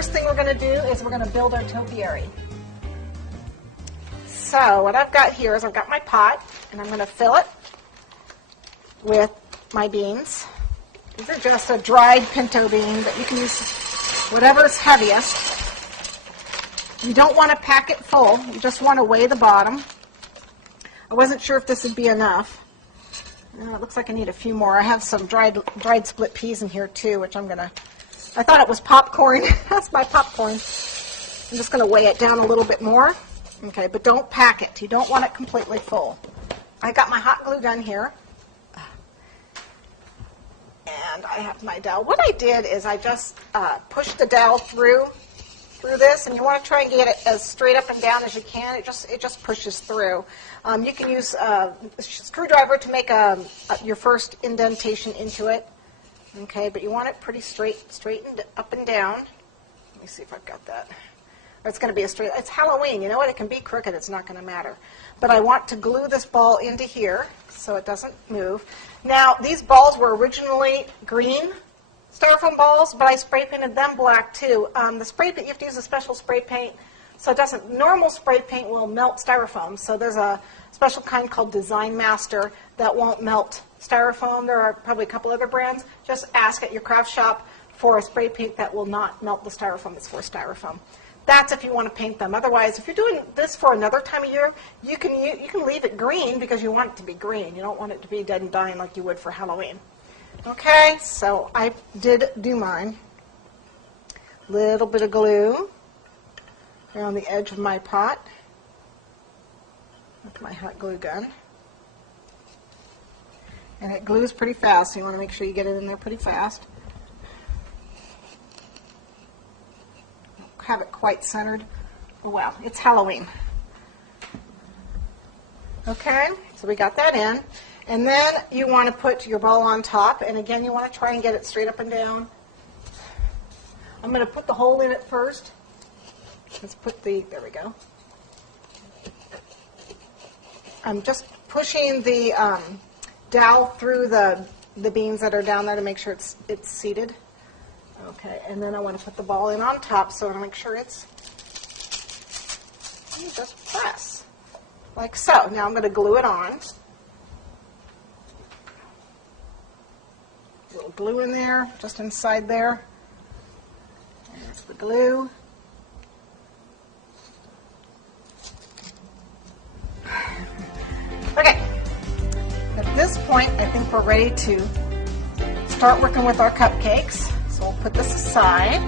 first thing we're going to do is we're going to build our topiary. So what I've got here is I've got my pot, and I'm going to fill it with my beans. These are just a dried pinto bean, but you can use whatever's heaviest. You don't want to pack it full. You just want to weigh the bottom. I wasn't sure if this would be enough. It looks like I need a few more. I have some dried split peas in here too, which I'm going to... I thought it was popcorn. That's my popcorn. I'm just going to weigh it down a little bit more. Okay, but don't pack it. You don't want it completely full. I got my hot glue gun here. And I have my dowel. What I did is I just pushed the dowel through this, and you want to try and get it as straight up and down as you can. It just pushes through. You can use a screwdriver to make your first indentation into it. Okay, but you want it pretty straightened up and down. Let me see if I've got that. Or it's going to be a straight. It's Halloween. You know what? It can be crooked. It's not going to matter. But I want to glue this ball into here so it doesn't move. Now, these balls were originally green styrofoam balls, but I spray painted them black too. The spray paint, you have to use a special spray paint, so it doesn't. Normal spray paint will melt styrofoam. So there's a special kind called Design Master that won't melt styrofoam. There are probably a couple other brands. Just ask at your craft shop for a spray paint that will not melt the styrofoam. It's for styrofoam. That's if you want to paint them. Otherwise, if you're doing this for another time of year, you can leave it green because you want it to be green. You don't want it to be dead and dying like you would for Halloween. Okay, so I did do mine. Little bit of glue around the edge of my pot with my hot glue gun. And it glues pretty fast, so you want to make sure you get it in there pretty fast. Have it quite centered. Oh, wow, it's Halloween. Okay, so we got that in. And then you want to put your ball on top, and again, you want to try and get it straight up and down. I'm going to put the hole in it first. Let's put there we go. I'm just pushing the dowel through the beans that are down there to make sure it's seated. Okay, and then I want to put the ball in on top, so I want to make sure it's, you just press, like so. Now I'm going to glue it on. A little glue in there, just inside there. There's the glue. Okay, at this point, I think we're ready to start working with our cupcakes. So we'll put this aside.